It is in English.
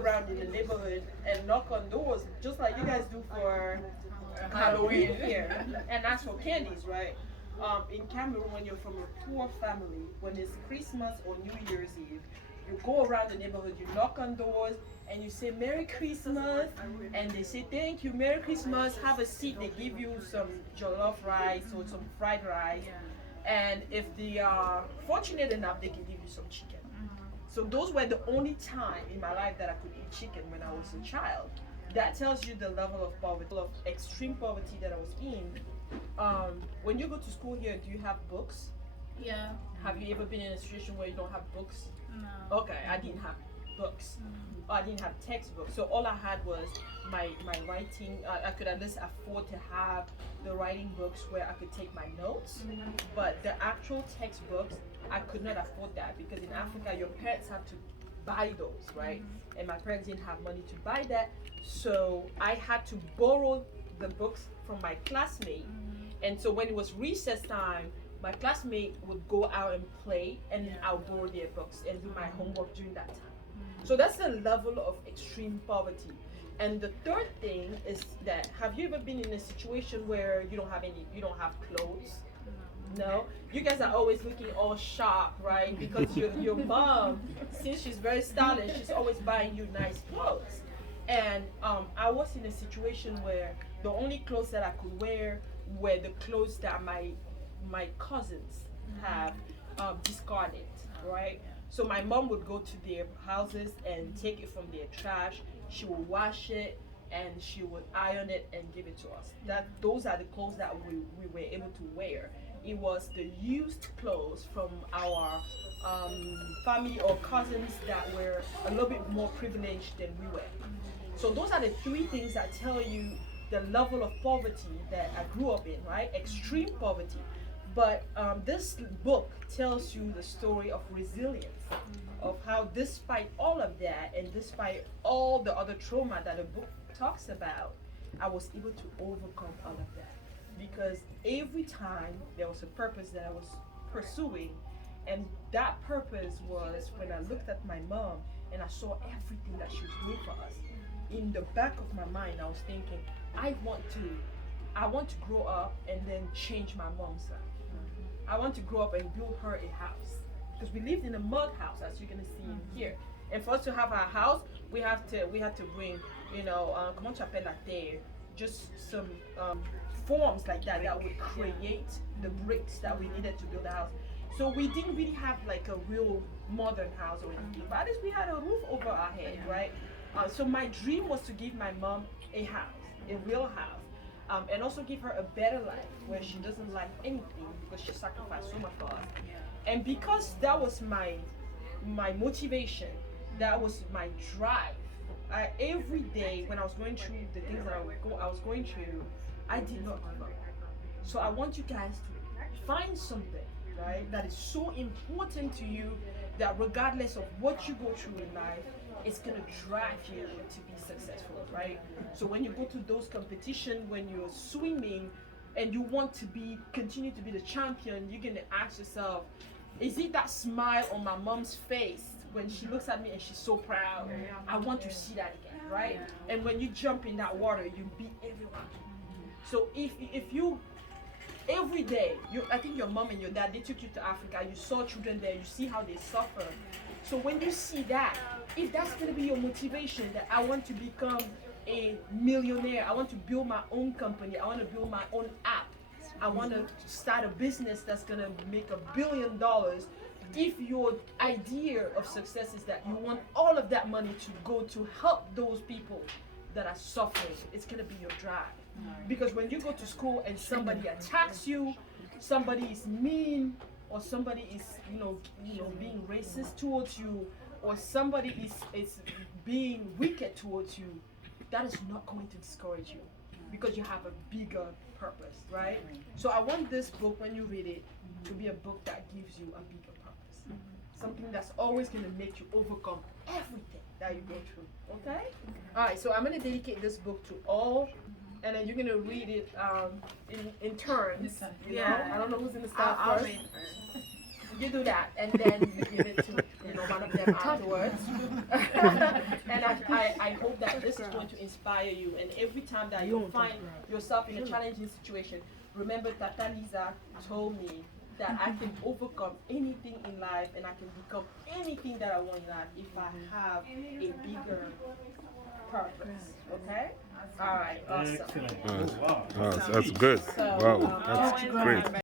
around in the neighborhood and knock on doors, just like you guys do for Halloween here, and ask for candies, right? In Cameroon, when you're from a poor family, when it's Christmas or New Year's Eve, you go around the neighborhood, you knock on doors, and you say Merry Christmas, and they say thank you, Merry Christmas, have a seat. They give you some jollof rice or some fried rice, and if they are fortunate enough, they can give you some chicken. So those were the only time in my life that I could eat chicken when I was a child. That tells you the level of poverty, of extreme poverty that I was in. When you go to school here, do you have books? Yeah. Have you ever been in a situation where you don't have books? No. Okay, I didn't have books. I didn't have textbooks. So all I had was my writing. I could at least afford to have the writing books where I could take my notes. But the actual textbooks, I could not afford that because in Africa, your parents have to buy those, right? And my parents didn't have money to buy that. So I had to borrow the books from my classmate. And so when it was recess time, my classmate would go out and play, and I'll borrow their books and do my homework during that time. So that's the level of extreme poverty. And the third thing is that, have you ever been in a situation where you don't have clothes? No, you guys are always looking all sharp, right? Because your mom, since she's very stylish, she's always buying you nice clothes. And I was in a situation where the only clothes that I could wear were the clothes that my cousins have discarded, right? So my mom would go to their houses and take it from their trash. She would wash it and she would iron it and give it to us. Those are the clothes that we were able to wear. It was the used clothes from our family or cousins that were a little bit more privileged than we were. So those are the three things that tell you the level of poverty that I grew up in, right? Extreme poverty. But this book tells you the story of resilience, of how despite all of that and despite all the other trauma that the book talks about, I was able to overcome all of that. Because every time there was a purpose that I was pursuing, and that purpose was when I looked at my mom and I saw everything that she was doing for us. In the back of my mind, I was thinking, I want to grow up and then change my mom's life. I want to grow up and build her a house, because we lived in a mud house, as you're gonna see in here. And for us to have our house, we had to bring, comment tu appelles la terre, just some forms like that would create the bricks that we needed to build a house. So we didn't really have like a real modern house or anything, but at least we had a roof over our head, right? So my dream was to give my mom a house, a real house. And also give her a better life where she doesn't lack anything because she sacrificed so much for us. And because that was my motivation, that was my drive. Every day when I was going through the things that I was going through, I did not give up. So I want you guys to find something, right, that is so important to you that regardless of what you go through in life, it's gonna drive you to be successful, right? So when you go to those competitions, when you're swimming and you want to continue to be the champion, you're gonna ask yourself, is it that smile on my mom's face when she looks at me and she's so proud? I want to see that again, right? And when you jump in that water, you beat everyone. So if you every day, I think your mom and your dad, they took you to Africa, you saw children there, you see how they suffer. So when you see that, if that's going to be your motivation, that I want to become a millionaire, I want to build my own company, I want to build my own app, I want to start a business that's going to make $1 billion. If your idea of success is that you want all of that money to go to help those people that are suffering, it's going to be your drive. Because when you go to school and somebody attacks you, somebody is mean, or somebody is being racist towards you, or somebody is being wicked towards you, that is not going to discourage you, because you have a bigger purpose, right? So I want this book, when you read it, to be a book that gives you a bigger purpose, something that's always going to make you overcome everything that you go through. Okay? All right, so I'm going to dedicate this book to all, and then you're going to read it in turns. I don't know who's in the start first. Read first. You do that, and then you give it to one of them afterwards. And I hope that this is going to inspire you. And every time that you find yourself in a challenging situation, remember Tata Lisa told me that I can overcome anything in life and I can become anything that I want in life if I have a bigger purpose. Okay? All right, awesome. Wow. That's good. So, Wow, that's great.